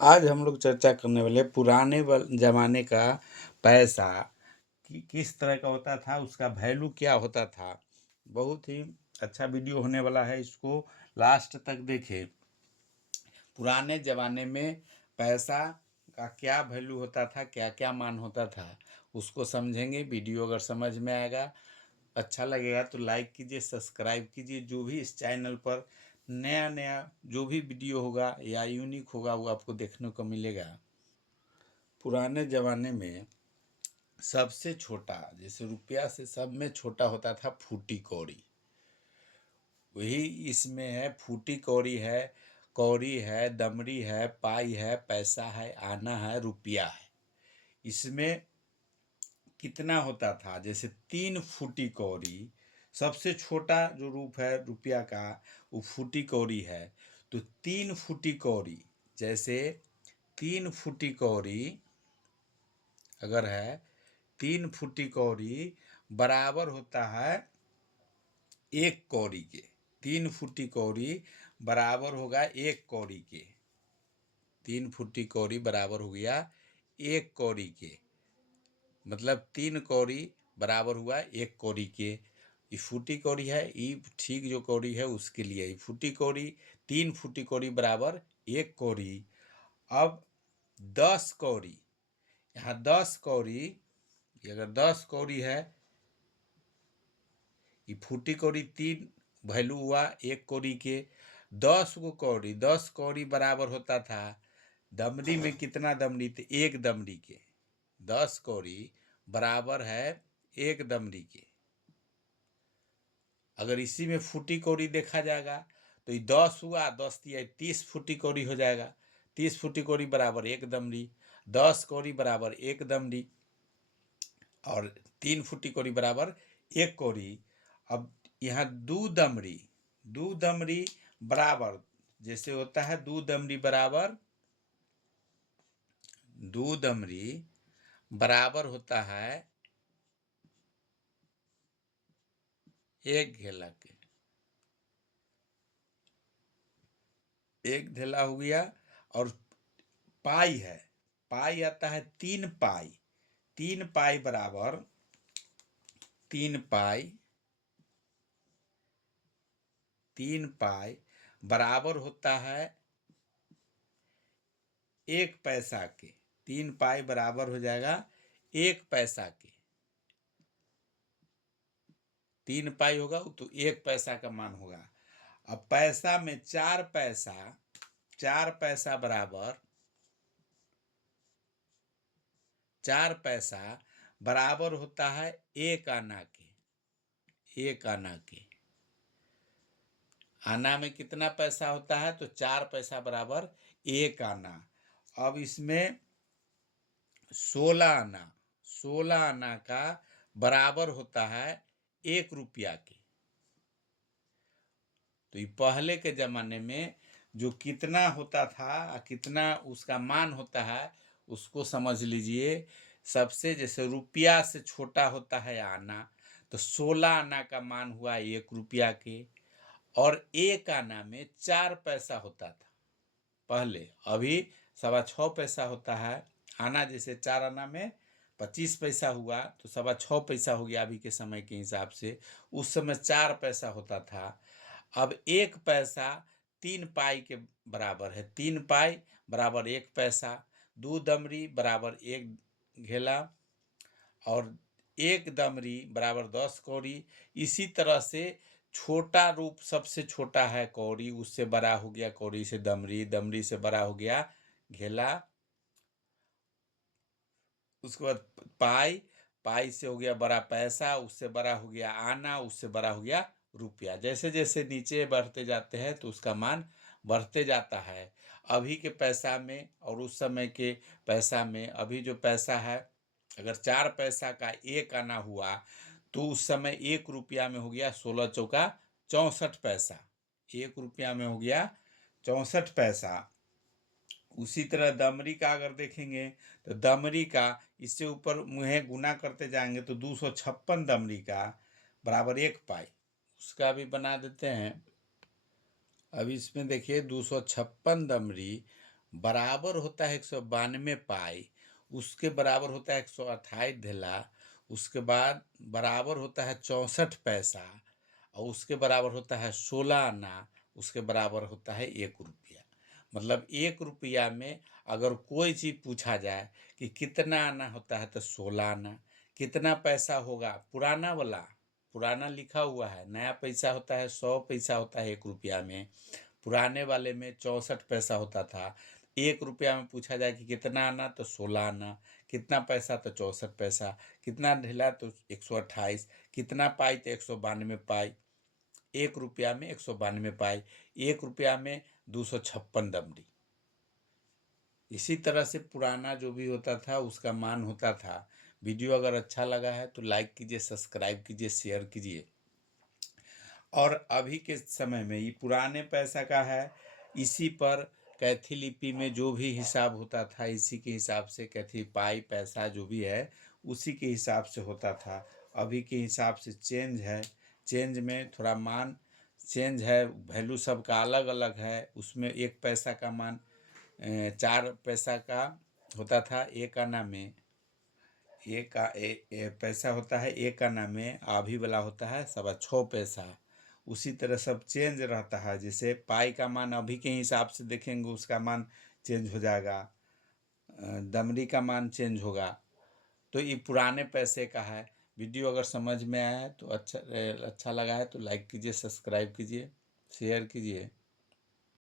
आज हम लोग चर्चा करने वाले पुराने ज़माने का पैसा कि किस तरह का होता था, उसका वैल्यू क्या होता था। बहुत ही अच्छा वीडियो होने वाला है, इसको लास्ट तक देखें। पुराने ज़माने में पैसा का क्या वैल्यू होता था, क्या क्या मान होता था, उसको समझेंगे। वीडियो अगर समझ में आएगा, अच्छा लगेगा तो लाइक कीजिए, सब्सक्राइब कीजिए। जो भी इस चैनल पर नया नया जो भी वीडियो होगा या यूनिक होगा वो आपको देखने को मिलेगा। पुराने ज़माने में सबसे छोटा, जैसे रुपया से सब में छोटा होता था फूटी कौड़ी। वही इसमें है, फूटी कौड़ी है, दमड़ी है, पाई है, पैसा है, आना है, रुपया है। इसमें कितना होता था, जैसे 3 फूटी कौड़ी सबसे छोटा जो रूप है रुपया का, वो फूटी कौड़ी है। तो 3 फूटी कौड़ी, जैसे 3 फूटी कौड़ी अगर है, 3 फूटी कौड़ी बराबर होता है 1 कौड़ी के। 3 फूटी कौड़ी बराबर होगा 1 कौड़ी के। 3 फूटी कौड़ी बराबर हो गया 1 कौड़ी के, मतलब 3 कौड़ी बराबर हुआ 1 कौड़ी के। ये फूटी कौड़ी है, ये ठीक जो कौड़ी है उसके लिए ये फूटी कौड़ी। 3 फूटी कौड़ी बराबर 1 कौड़ी। अब 10 कौड़ी, यहाँ 10 कौड़ी, अगर 10 कौड़ी है, ये फूटी कौड़ी 3 वैल्यू हुआ 1 कौड़ी के। 10 कौड़ी, 10 कौड़ी बराबर होता था दमड़ी में कितना दमड़ी थे, 1 दमड़ी के। 10 कौड़ी बराबर है 1 दमड़ी के। अगर इसी में फूटी कौड़ी देखा जाएगा तो ये 10 हुआ, 10 दिया 30 फूटी कौड़ी हो जाएगा। 30 फूटी कौड़ी बराबर 1 दमड़ी। 10 कौड़ी बराबर 1 दमड़ी और 3 फूटी कौड़ी बराबर 1 कौड़ी। अब यहाँ 2 दमड़ी, 2 दमड़ी बराबर, जैसे होता है 2 दमड़ी बराबर, 2 दमड़ी बराबर होता है 1 घेला के। 1 घेला हो गया। और पाई है, पाई आता है 3 पाई। 3 पाई बराबर, 3 पाई, 3 पाई बराबर होता है 1 पैसा के। 3 पाई बराबर हो जाएगा 1 पैसा के। 3 पाई होगा तो 1 पैसा का मान होगा। अब पैसा में 4 पैसा, 4 पैसा बराबर, 4 पैसा बराबर होता है 1 आना के। 1 आना के, आना में कितना पैसा होता है, तो 4 पैसा बराबर 1 आना। अब इसमें 16 आना, 16 आना का बराबर होता है 1 रुपया के। तो ये पहले के ज़माने में जो कितना होता था, कितना उसका मान होता है, उसको समझ लीजिए। सबसे, जैसे रुपया से छोटा होता है आना, तो 16 आना का मान हुआ 1 रुपया के। और 1 आना में 4 पैसा होता था पहले, अभी 6.25 पैसा होता है। आना जैसे 4 आना में 25 पैसा हुआ, तो 6.25 पैसा हो गया अभी के समय के हिसाब से। उस समय 4 पैसा होता था। अब 1 पैसा 3 पाई के बराबर है। 3 पाई बराबर 1 पैसा। 2 दमड़ी बराबर 1 घेला और 1 दमड़ी बराबर 10 कौड़ी। इसी तरह से छोटा रूप सबसे छोटा है कौड़ी, उससे बड़ा हो गया कौड़ी से दमड़ी, दमड़ी से बड़ा हो गया घेला। उसके बाद पाई, पाई से हो गया बड़ा पैसा, उससे बड़ा हो गया आना, उससे बड़ा हो गया रुपया। जैसे जैसे नीचे बढ़ते जाते हैं तो उसका मान बढ़ते जाता है। अभी के पैसा में और उस समय के पैसा में, अभी जो पैसा है, अगर 4 पैसा का 1 आना हुआ तो उस समय 1 रुपया में हो गया 16 चौका 64 पैसा। 1 रुपया में हो गया 64 पैसा। उसी तरह दमड़ी का अगर देखेंगे तो दमड़ी का इससे ऊपर मुहे गुना करते जाएंगे तो 256 दमड़ी का बराबर 1 पाई। उसका भी बना देते हैं। अब इसमें देखिए 256 दमड़ी बराबर होता है 192 पाई, उसके बराबर होता है 128 धेला, उसके बाद बराबर होता है 64 पैसा, और उसके बराबर होता है 16 आना, उसके बराबर होता है 1 रुपया। मतलब 1 रुपया में अगर कोई चीज़ पूछा जाए कि कितना आना होता है तो 16 आना। कितना पैसा होगा पुराना वाला, पुराना लिखा हुआ है, नया पैसा होता है 100 पैसा होता है 1 रुपया में, पुराने वाले में 64 पैसा होता था। 1 रुपया में पूछा जाए कि कितना आना तो 16 आना, कितना पैसा तो 64 पैसा, कितना ढेला तो 128, कितना पाई तो 192 पाई। 1 रुपया में 192 पाई, 1 रुपया में 256 दमड़ी। इसी तरह से पुराना जो भी होता था उसका मान होता था। वीडियो अगर अच्छा लगा है तो लाइक कीजिए, सब्सक्राइब कीजिए, शेयर कीजिए। और अभी के समय में ये पुराने पैसा का है, इसी पर कैथी लिपि में जो भी हिसाब होता था इसी के हिसाब से कैथी पाई पैसा जो भी है उसी के हिसाब से होता था। अभी के हिसाब से चेंज है, चेंज में थोड़ा मान चेंज है, वैल्यू सबका अलग अलग है। उसमें 1 पैसा का मान 4 पैसा का होता था एक आना में, पैसा होता है एक आना में, अभी वाला होता है 6.25 पैसा। उसी तरह सब चेंज रहता है, जैसे पाई का मान अभी के हिसाब से देखेंगे उसका मान चेंज हो जाएगा, दमड़ी का मान चेंज होगा। तो ये पुराने पैसे का है। वीडियो अगर समझ में आया है तो अच्छा लगा है तो लाइक कीजिए, सब्सक्राइब कीजिए, शेयर कीजिए।